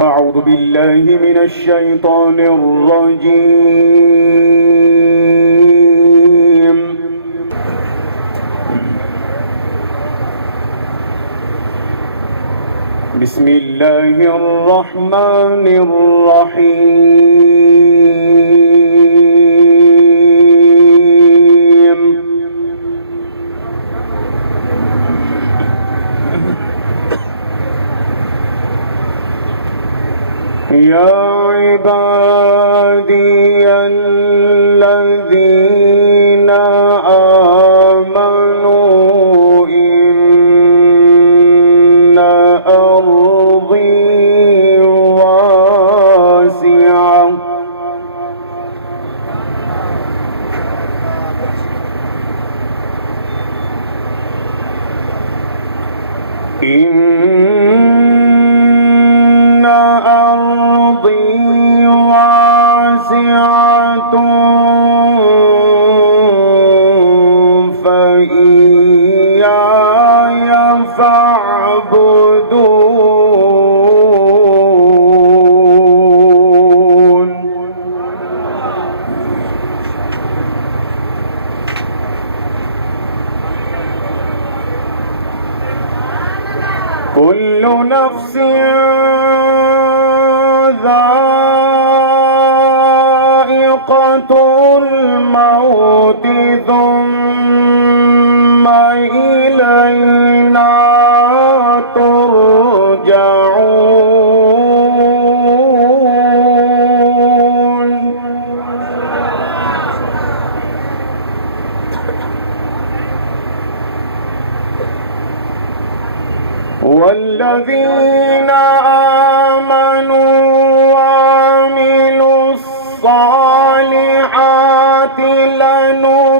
أعوذ بالله من الشيطان الرجيم. بسم الله الرحمن الرحيم. يا عبادي الذين آمنوا إن أرضي واسعة فإياي فاعبدون. كل نفس ذائقة الموت ثم إلينا ترجعون. والذين آمنوا وعملوا الصالحات لنبوئنهم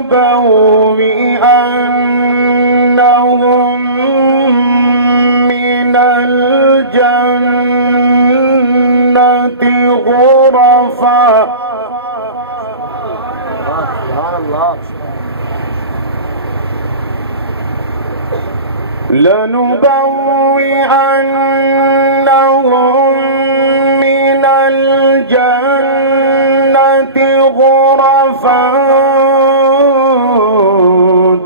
من الجنة غرفا لنبوئنهم من الجنة غرفا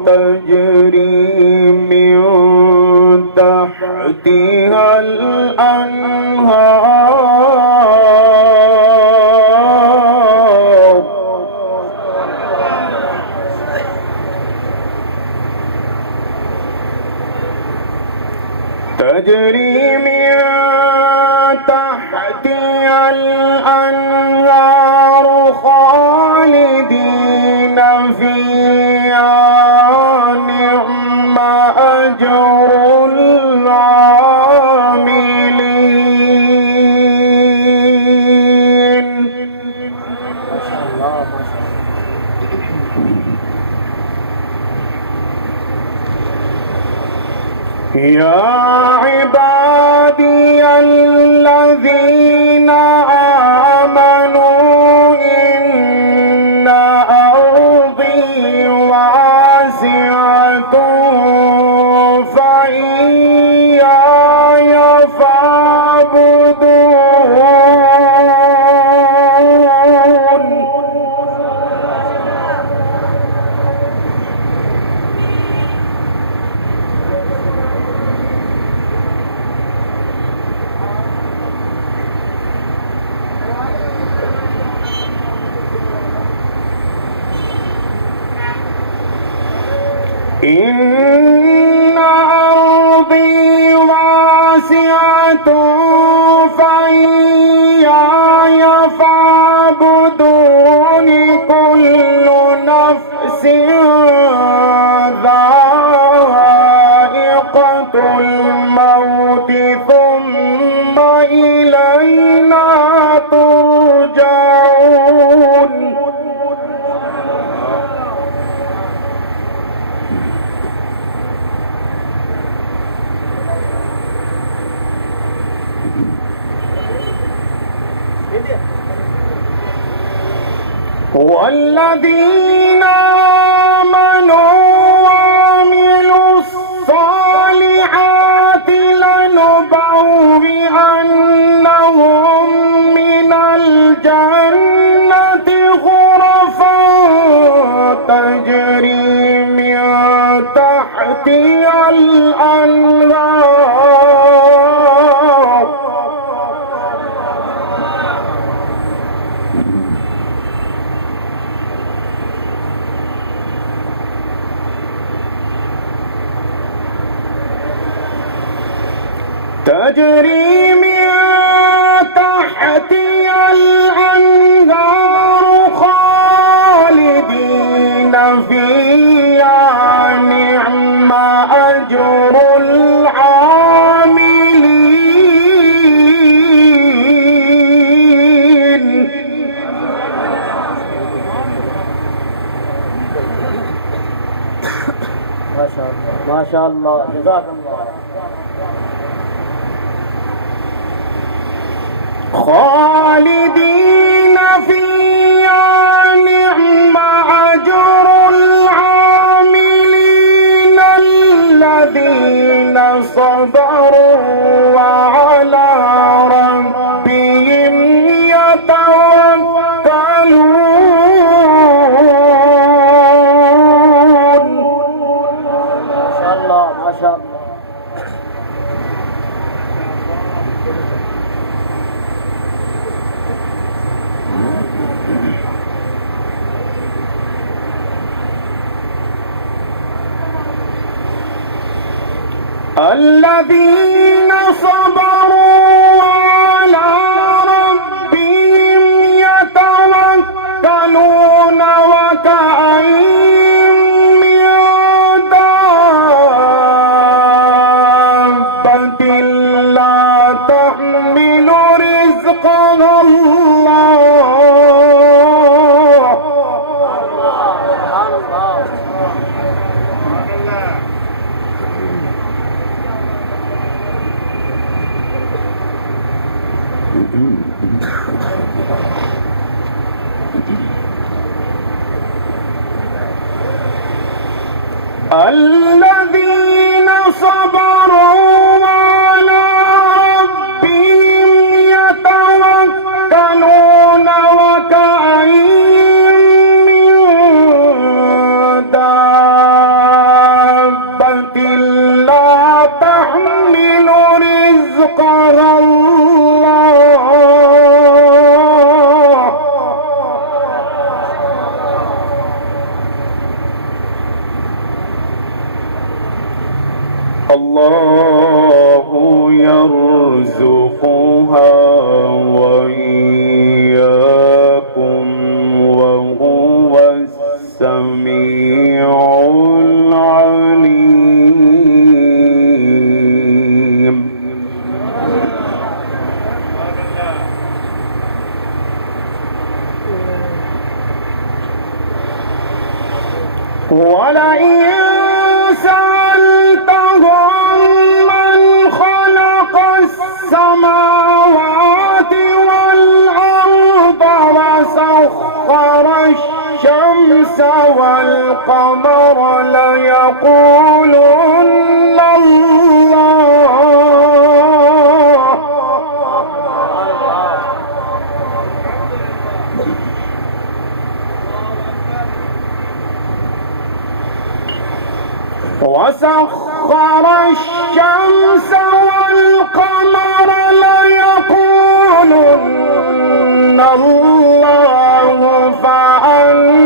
تجري من تحتها الأنهار تجري من تحتها الأنهار خالدين فيها نعم أجر العاملين. يا عبادي الذين آمنوا إن أرضي واسعة فإياي فاعبدون. إن أرضي واسعة فإياي فاعبدون. كل نفس ذائقة الموت ثم إلينا ترجعون. والذين آمنوا وعملوا الصالحات لنبوئنهم لهم من الجنة غرفا تجري من تحتها الأنهار تجري من تحتها الأنهار خالدين فيها نعم أجر العاملين. ما شاء الله ما شاء الله جزاك الله. خالدين فيها نعم أجر العاملين الذين صبروا وعلى ربهم يتوكلون. ما شاء الله ما شاء الله. الذين صبروا وعلى ربهم يتوكلون وكأين من دابة لا تحمل رزقها الله. الذين صبروا وعلى ربهم يتوكلون وكأين من دابة لا تحمل رزقها الله. الله يرزقها وإياكم وهو السميع العليم. ولئن سألتهم من خلق السماوات والأرض وسخر الشمس والقمر ليقولن الله. وسخر الشمس والقمر ليقولن الله فأنا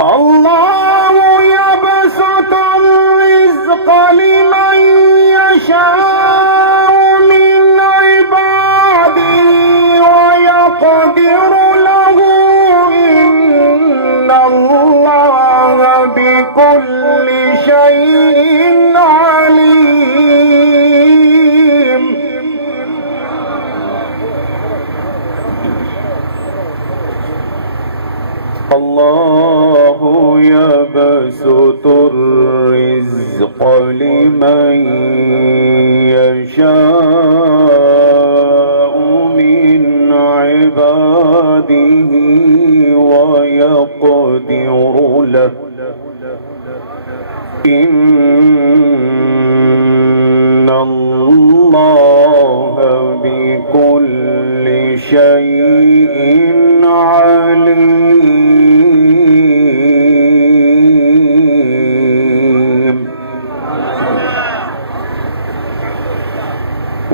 الله يبسط الرزق لمن يشاء من عباده ويقدر له إن الله بكل شيء عليم. الله يبسط الرزق لمن يشاء من عباده ويقدر له إن الله بكل شيء عليم.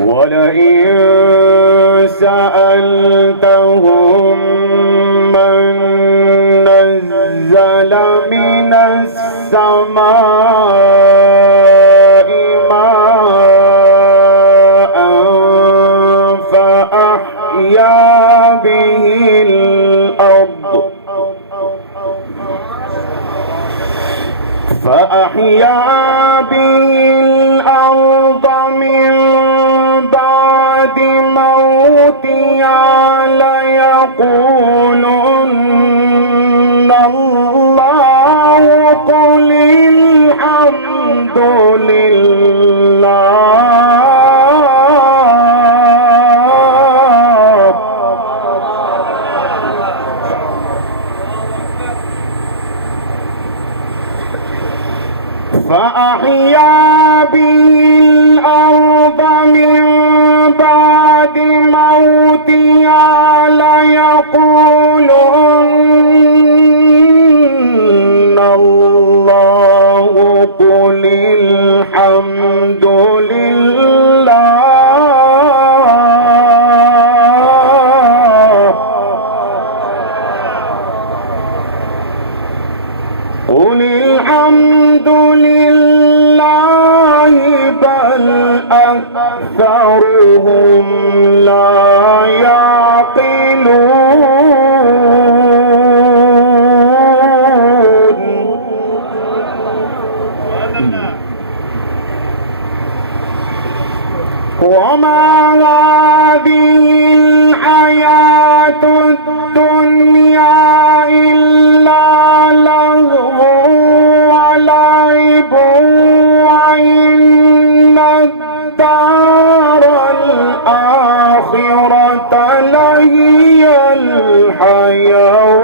ولئن سألتهم من نزل من السماء ماء فأحيا به الأرض من بعد موتها ليقولن الله قل الحمد لله. فأحيا به الأرض من بعد موتها ليقولن الله قل الحمد لله. قل الحمد لله بل أكثرهم لا يعقلون. وما هذه الحياة الدنيا إلا لهو ولعب وإن الدار الآخرة لهي الحيوان.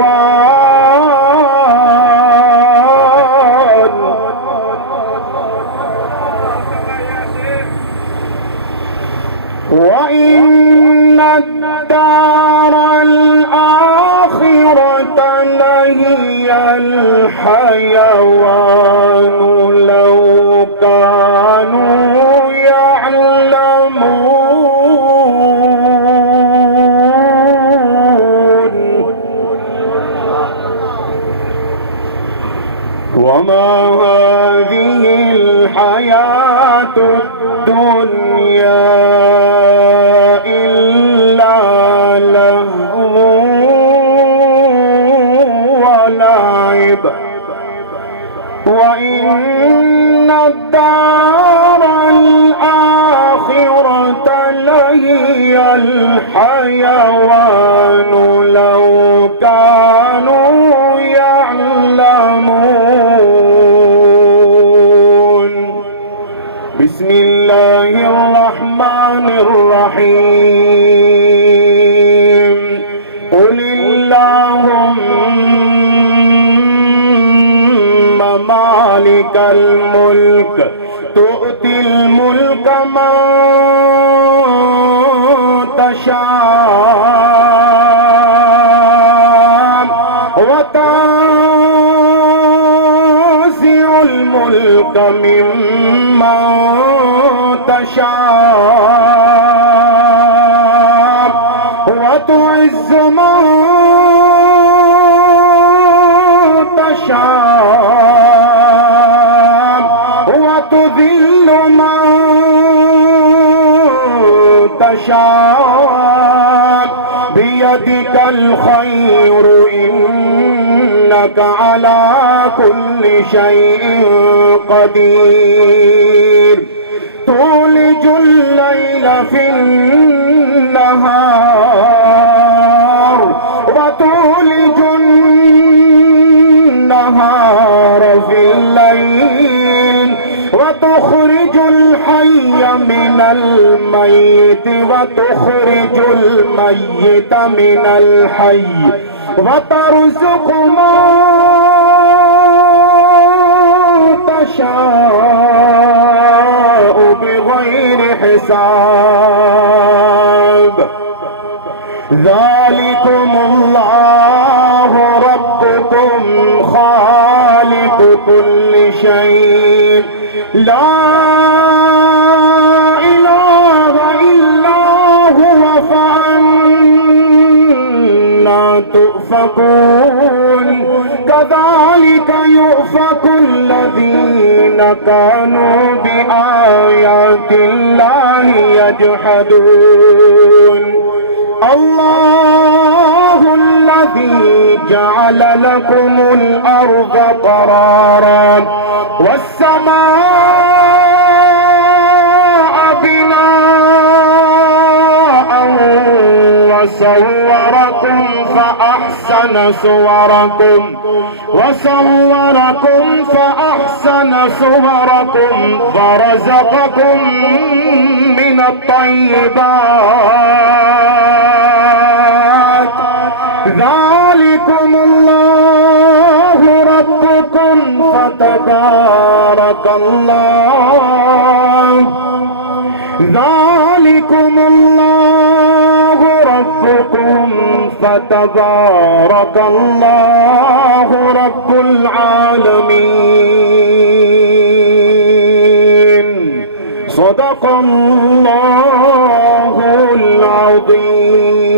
وإن الدار الآخرة لهي الحيوان لو كانوا يعلمون. وما هذه الحياة الدنيا إلا لهو ولعب وإن الدار الآخرة لهي الحيوان لو كانوا يعلمون. بسم الله الرحمن الرحيم. قل اللهم مالك الملك تؤتي الملك من تشاء وتنزع الملك ممن تشاء وتعز من تشاء وتذل من تشاء بيدك الخير إنك على كل شيء قدير. تولج الليل في النهار وتولج النهار النهار في الليل وتخرج الحي من الميت وتخرج الميت من الحي وترزق من تشاء بغير حساب. ذلكم الله ربكم خالق كل شيء لا إله إلا هو فأنا تؤفكون. كذلك يؤفك الذين كانوا بآيات الله يجحدون. الله الذي جعل لكم الأرض قرارا والسماء بناء وصوركم فأحسن صوركم فرزقكم من الطيبات. ذلكم الله ربكم فتبارك الله. ذلكم الله ربكم فتبارك الله رب العالمين. صدق الله العظيم.